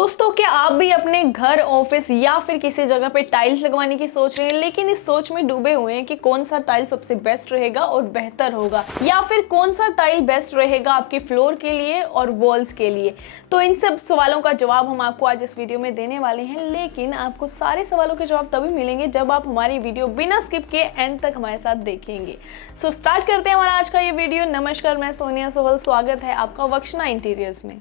दोस्तों, क्या आप भी अपने घर, ऑफिस या फिर किसी जगह पे टाइल्स लगवाने की सोच रहे हैं, लेकिन इस सोच में डूबे हुए हैं कि कौन सा टाइल सबसे बेस्ट रहेगा और बेहतर होगा, या फिर कौन सा टाइल बेस्ट रहेगा आपके फ्लोर के लिए और वॉल्स के लिए? तो इन सब सवालों का जवाब हम आपको आज इस वीडियो में देने वाले हैं, लेकिन आपको सारे सवालों के जवाब तभी मिलेंगे जब आप हमारी वीडियो बिना स्किप के एंड तक हमारे साथ देखेंगे। सो स्टार्ट करते हैं हमारा आज का ये वीडियो। नमस्कार, मैं सोनिया सोहल, स्वागत है आपका वक्षना इंटीरियर्स में।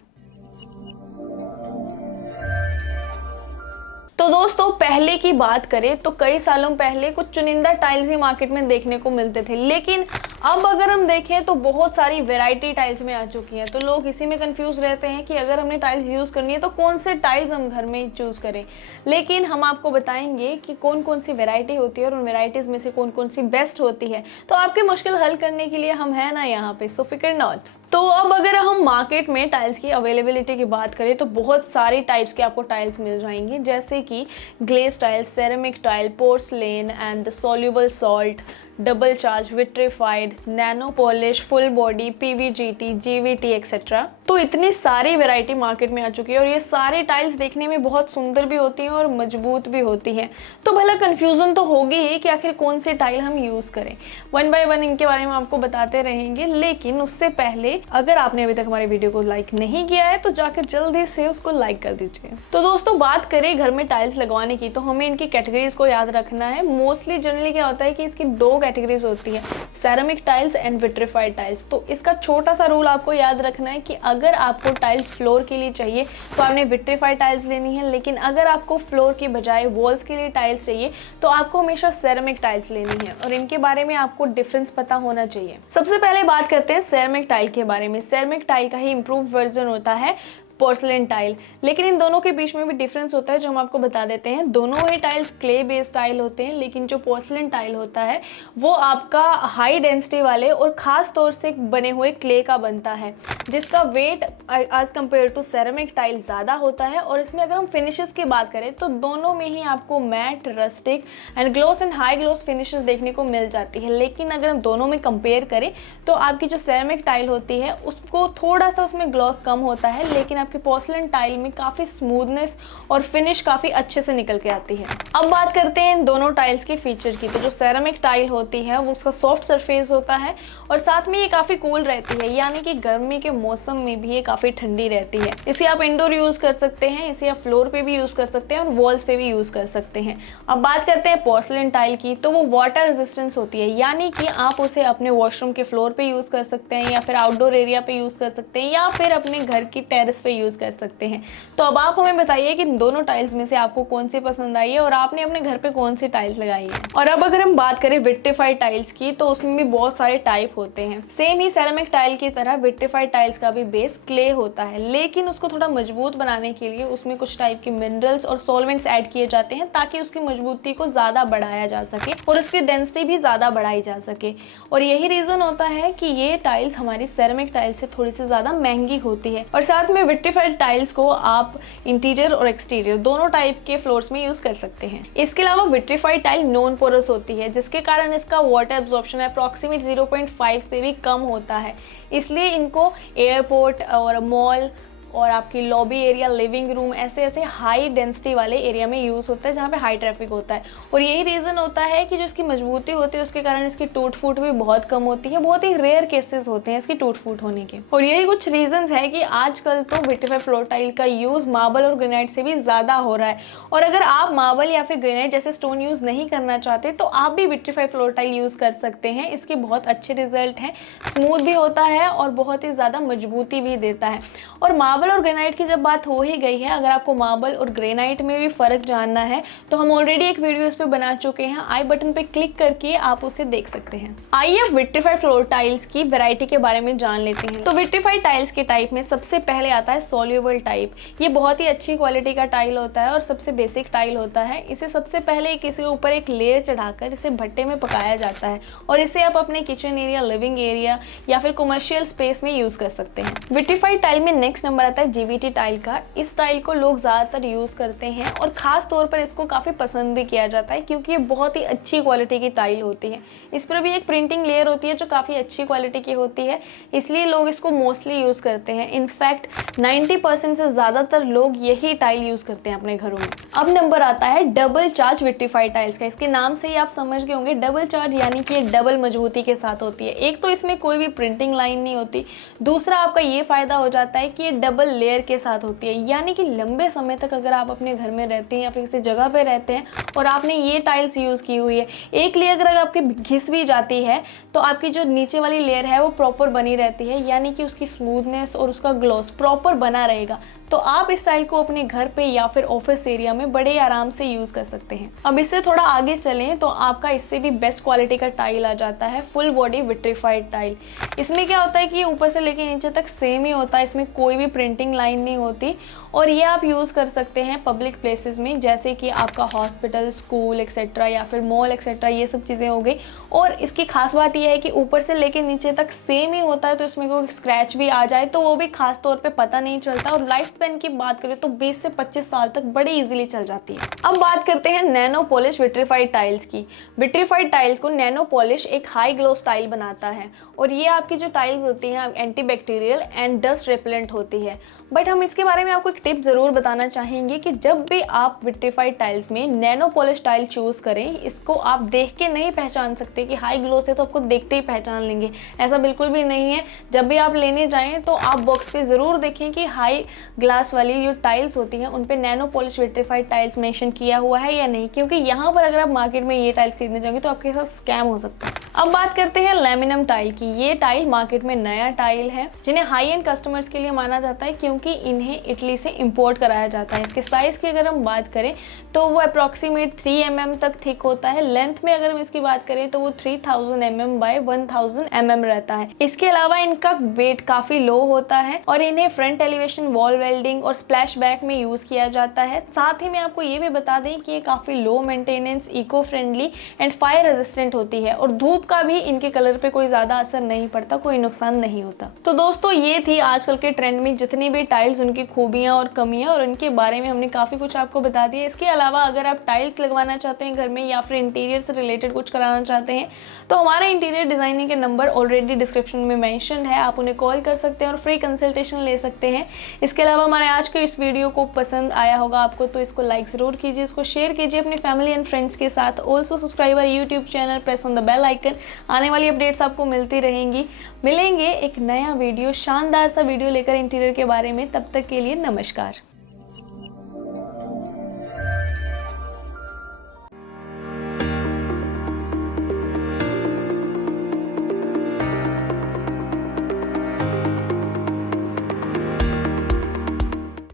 तो दोस्तों, पहले की बात करें तो कई सालों पहले कुछ चुनिंदा टाइल्स ही मार्केट में देखने को मिलते थे, लेकिन अब अगर हम देखें तो बहुत सारी वैरायटी टाइल्स में आ चुकी हैं। तो लोग इसी में कंफ्यूज रहते हैं कि अगर हमने टाइल्स यूज़ करनी है तो कौन से टाइल्स हम घर में चूज़ करें। लेकिन हम आपको बताएंगे कि कौन कौन सी वैरायटी होती है और उन वैरायटीज़ में से कौन कौन सी बेस्ट होती है। तो आपकी मुश्किल हल करने के लिए हम हैं ना यहाँ पे, सो फिकर नॉट। तो अब अगर हम मार्केट में टाइल्स की अवेलेबिलिटी की बात करें तो बहुत सारी टाइप्स के आपको टाइल्स मिल जाएंगी, जैसे कि glaze tile, ceramic tile, porcelain and soluble salt, double charge, vitrified, nano polish, full body, PVGT, GVT etcetera. तो इतनी सारी वैरायटी मार्केट में आ चुकी है और ये सारी टाइल्स देखने में बहुत सुंदर भी होती हैं और मजबूत भी होती हैं। तो भला कन्फ्यूज़न तो होगी ही कि आखिर कौन सी टाइल हम यूज़ करें। वन बाय वन इनके बारे में आपको बताते रहेंगे, लेकिन उससे पहले अगर आपने अभी तक हमारे वीडियो को लाइक नहीं किया है तो जाकर जल्दी से उसको लाइक कर दीजिए। तो दोस्तों, बात करें घर में टाइल्स लगवाने की तो हमें इनकी कैटेगरीज को याद रखना है। मोस्टली जनरली क्या होता है कि इसकी दो कैटेगरीज होती है, ceramic tiles and vitrified tiles. तो इसका छोटा सा रूल आपको याद रखना है कि अगर आपको टाइल्स फ्लोर के लिए चाहिए तो आपने विट्रीफाइड टाइल्स लेनी है, लेकिन अगर आपको फ्लोर की बजाय वॉल्स के लिए टाइल्स चाहिए तो आपको हमेशा सेरेमिक टाइल्स लेनी है, और इनके बारे में आपको डिफरेंस पता होना चाहिए। सबसे पहले बात करते हैं सेरेमिक टाइल के बारे में। सेरेमिक टाइल का ही इम्प्रूव वर्जन होता है पोर्सलेन टाइल, लेकिन इन दोनों के बीच में भी डिफरेंस होता है जो हम आपको बता देते हैं। दोनों ही टाइल्स क्ले बेस्ड टाइल होते हैं, लेकिन जो पोर्सलेन टाइल होता है वो आपका हाई डेंसिटी वाले और ख़ास तौर से बने हुए क्ले का बनता है, जिसका weight as compare to ceramic tile ज़्यादा होता है। और इसमें अगर हम फिनिशेस की बात करें तो दोनों में ही आपको matt, rustic and gloss and high gloss finishes देखने को मिल जाती है। लेकिन अगर हम दोनों में कंपेयर करें तो आपकी जो सेरेमिक टाइल होती है उसको थोड़ा सा उसमें ग्लॉस कम होता है, लेकिन कि पोर्सलेन टाइल में काफ़ी स्मूथनेस और फिनिश काफ़ी अच्छे से निकल के आती है। अब बात करते हैं इन दोनों टाइल्स के फीचर की। तो जो सेरेमिक टाइल होती है वो उसका सॉफ्ट सरफेस होता है और साथ में ये काफ़ी कूल रहती है, यानी कि गर्मी के मौसम में भी ये काफ़ी ठंडी रहती है। इसे आप इंडोर यूज़ कर सकते हैं, इसे आप फ्लोर पे भी यूज़ कर सकते हैं और वॉल्स पे भी यूज़ कर सकते हैं। अब बात करते हैं पोर्सलेन टाइल की, तो वो वाटर रेजिस्टेंस होती है, यानी कि आप उसे अपने वॉशरूम के फ्लोर पे यूज़ कर सकते हैं या फिर आउटडोर एरिया पे यूज़ कर सकते हैं या फिर अपने घर की टेरेस पे यूज़ कर सकते हैं। तो अब आप हमें बताइए कि दोनों टाइल्स में से आपको कौन सी पसंद आई है और आपने अपने घर पे कौन सी टाइल्स लगाई है। और अब अगर हम बात करें विट्रीफाइड टाइल्स की तो उसमें भी बहुत सारे टाइप होते हैं। सेम ही सेरेमिक टाइल की तरह विट्रीफाइड टाइल्स का भी बेस क्ले होता है, लेकिन उसको थोड़ा मजबूत बनाने के लिए उसमें कुछ टाइप के मिनरल्स और सॉल्वेंट्स ऐड किए जाते हैं ताकि उसकी मजबूती को ज़्यादा बढ़ाया जा सके और उसकी डेंसिटी भी ज़्यादा बढ़ाई जा सके। और यही रीज़न होता है कि ये टाइल्स हमारी सेरेमिक टाइल्स से थोड़ी सी ज़्यादा महंगी होती है। और साथ में विट्रीफाइड टाइल्स को आप इंटीरियर और एक्सटीरियर दोनों टाइप के फ्लोर्स में यूज कर सकते हैं। इसके अलावा विट्रीफाइड टाइल नॉन पोरस होती है, जिसके कारण इसका वाटर एब्जॉर्प्शन अप्रॉक्सीमेट 0.5 से भी कम होता है। इसलिए इनको एयरपोर्ट और मॉल और आपकी लॉबी एरिया, लिविंग रूम, ऐसे ऐसे हाई डेंसिटी वाले एरिया में यूज़ होता है जहाँ पे हाई ट्रैफिक होता है। और यही रीज़न होता है कि जो इसकी मजबूती होती है उसके कारण इसकी टूट फूट भी बहुत कम होती है। बहुत ही रेयर केसेस होते हैं इसकी टूट फूट होने के। और यही कुछ रीजंस है कि आजकल तो विट्रीफाइड फ्लोर टाइल का यूज़ मार्बल और ग्रेनाइट से भी ज़्यादा हो रहा है। और अगर आप मार्बल या फिर ग्रेनाइट जैसे स्टोन यूज़ नहीं करना चाहते तो आप भी विट्रीफाइड फ्लोर टाइल यूज़ कर सकते हैं। इसके बहुत अच्छे रिजल्ट हैं, स्मूथ भी होता है और बहुत ही ज़्यादा मजबूती भी देता है। और मार्बल और ग्रेनाइट की जब बात हो ही गई है, अगर आपको मार्बल और ग्रेनाइट में भी फ़र्क जानना है तो हम ऑलरेडी एक वीडियो इस पे बना चुके हैं, आई बटन पे क्लिक करके आप उसे देख सकते हैं। आइए अब विट्रीफाइड फ्लोर टाइल्स की वैरायटी के बारे में जान लेते हैं। तो विट्रीफाइड टाइल्स के टाइप में सबसे पहले आता है सोल्यूबल टाइप। ये बहुत ही अच्छी क्वालिटी का टाइल होता है और सबसे बेसिक टाइल होता है। इसे सबसे पहले किसी ऊपर एक लेयर चढ़ाकर इसे भट्टे में पकाया जाता है और इसे आप अपने किचन एरिया, लिविंग एरिया या फिर कमर्शियल स्पेस में यूज कर सकते हैं। विट्रीफाइड टाइल में नेक्स्ट नंबर आता है GVT टाइल का। इस टाइल को लोग ज़्यादातर यूज़ करते हैं और ख़ास तौर पर इसको काफ़ी पसंद भी किया जाता है क्योंकि ये बहुत ही अच्छी क्वालिटी की टाइल होती है। इस पर भी एक प्रिंटिंग लेयर होती है जो काफ़ी अच्छी क्वालिटी की होती है, इसलिए लोग इसको मोस्टली यूज़ करते हैं। इनफैक्ट 90% से ज़्यादातर लोग यही टाइल यूज़ करते हैं अपने घरों में। अब नंबर आता है डबल चार्ज विट्रीफाइड टाइल्स का। इसके नाम से ही आप समझ गए होंगे, डबल चार्ज यानी कि ये डबल मजबूती के साथ होती है। एक तो इसमें कोई भी प्रिंटिंग लाइन नहीं होती, दूसरा आपका ये फ़ायदा हो जाता है कि ये डबल लेयर के साथ होती है, यानी कि लंबे समय तक अगर आप अपने घर में रहते हैं या फिर किसी जगह पे रहते हैं और आपने ये टाइल्स यूज़ की हुई है, एक लेयर अगर आपकी घिस भी जाती है तो आपकी जो नीचे वाली लेयर है वो प्रॉपर बनी रहती है, यानी कि उसकी स्मूथनेस और उसका ग्लॉस प्रॉपर बना रहेगा। तो आप इस टाइल को अपने घर पे या फिर ऑफिस एरिया में बड़े आराम से यूज़ कर सकते हैं। अब इससे थोड़ा आगे चलें तो आपका इससे भी बेस्ट क्वालिटी का टाइल आ जाता है फुल बॉडी विट्रीफाइड टाइल। इसमें क्या होता है कि ये ऊपर से लेके नीचे तक सेम ही होता है, इसमें कोई भी प्रिंटिंग लाइन नहीं होती और ये आप यूज़ कर सकते हैं पब्लिक प्लेसेस में, जैसे कि आपका हॉस्पिटल, स्कूल एक्सेट्रा या फिर मॉल एक्सेट्रा, ये सब चीज़ें हो गई। और इसकी खास बात यह है कि ऊपर से लेके नीचे तक सेम ही होता है, तो इसमें कोई स्क्रैच भी आ जाए तो वो भी खास तौर पे पता नहीं चलता। और लाइफ स्पैन की बात करें तो 20 से 25 साल तक बड़े इजीली चल जाती है। अब बात करते हैं नैनो पॉलिश विट्रीफाइड टाइल्स की। विट्रीफाइड टाइल्स को नैनो पॉलिश एक हाई ग्लो स्टाइल बनाता है और ये आपकी जो टाइल्स होती हैं एंटीबैक्टीरियल एंड डस्ट रिपेलेंट होती है। बट हम इसके बारे में आपको एक टिप ज़रूर बताना चाहेंगे कि जब भी आप विट्रीफाइड टाइल्स में नैनो पॉलिश टाइल चूज़ करें, इसको आप देख के नहीं पहचान सकते कि हाई ग्लो से तो आपको देखते ही पहचान लेंगे, ऐसा बिल्कुल भी नहीं है। जब भी आप लेने जाएं तो आप बॉक्स पे ज़रूर देखें कि हाई ग्लास वाली जो टाइल्स होती हैं उन पे nano polish vitrified tiles mention किया हुआ है या नहीं, क्योंकि यहाँ पर अगर आप मार्केट में ये टाइल्स खरीदने जाएंगे तो आपके साथ स्कैम हो सकता है। अब बात करते हैं लैमिनम टाइल की। ये टाइल मार्केट में नया टाइल है जिन्हें हाई एंड कस्टमर्स के लिए माना जाता है क्योंकि इन्हें इटली से इंपोर्ट कराया जाता है। इसके साइज की अगर हम बात करें तो वो अप्रॉक्सीमेट 3 mm तक थिक होता है। लेंथ में अगर हम इसकी बात करें तो वो 3000 mm बाय 1000 mm रहता है। इसके अलावा इनका वेट काफी लो होता है और इन्हें फ्रंट एलिवेशन, वॉल वेल्डिंग और स्प्लैश बैक में यूज किया जाता है। साथ ही मैं आपको ये भी बता दें कि ये काफी low maintenance, eco friendly and fire resistant होती है और धूप का भी इनके कलर पे कोई ज्यादा असर नहीं पड़ता, कोई नुकसान नहीं होता। तो दोस्तों ये थी आजकल के ट्रेंड में जितनी भी टाइल्स, उनकी खूबियां और कमियां और उनके बारे में हमने काफी कुछ आपको बता दिया। इसके अलावा अगर आप टाइल्स लगवाना चाहते हैं घर में या फिर इंटीरियर से रिलेटेड कुछ कराना चाहते हैं तो हमारा इंटीरियर डिजाइनिंग के नंबर ऑलरेडी डिस्क्रिप्शन में मेंशन है, आप उन्हें कॉल कर सकते हैं और फ्री कंसल्टेशन ले सकते हैं। इसके अलावा हमारे आज के इस वीडियो को पसंद आया होगा आपको तो इसको लाइक जरूर कीजिए, इसको शेयर कीजिए अपनी फैमिली एंड फ्रेंड्स के साथ। Also subscribe our YouTube channel, press on the bell icon. आने वाली अपडेट्स आपको मिलती रहेंगी। मिलेंगे एक नया वीडियो, शानदार सा वीडियो लेकर इंटीरियर के बारे में। तब तक के लिए नमस्कार।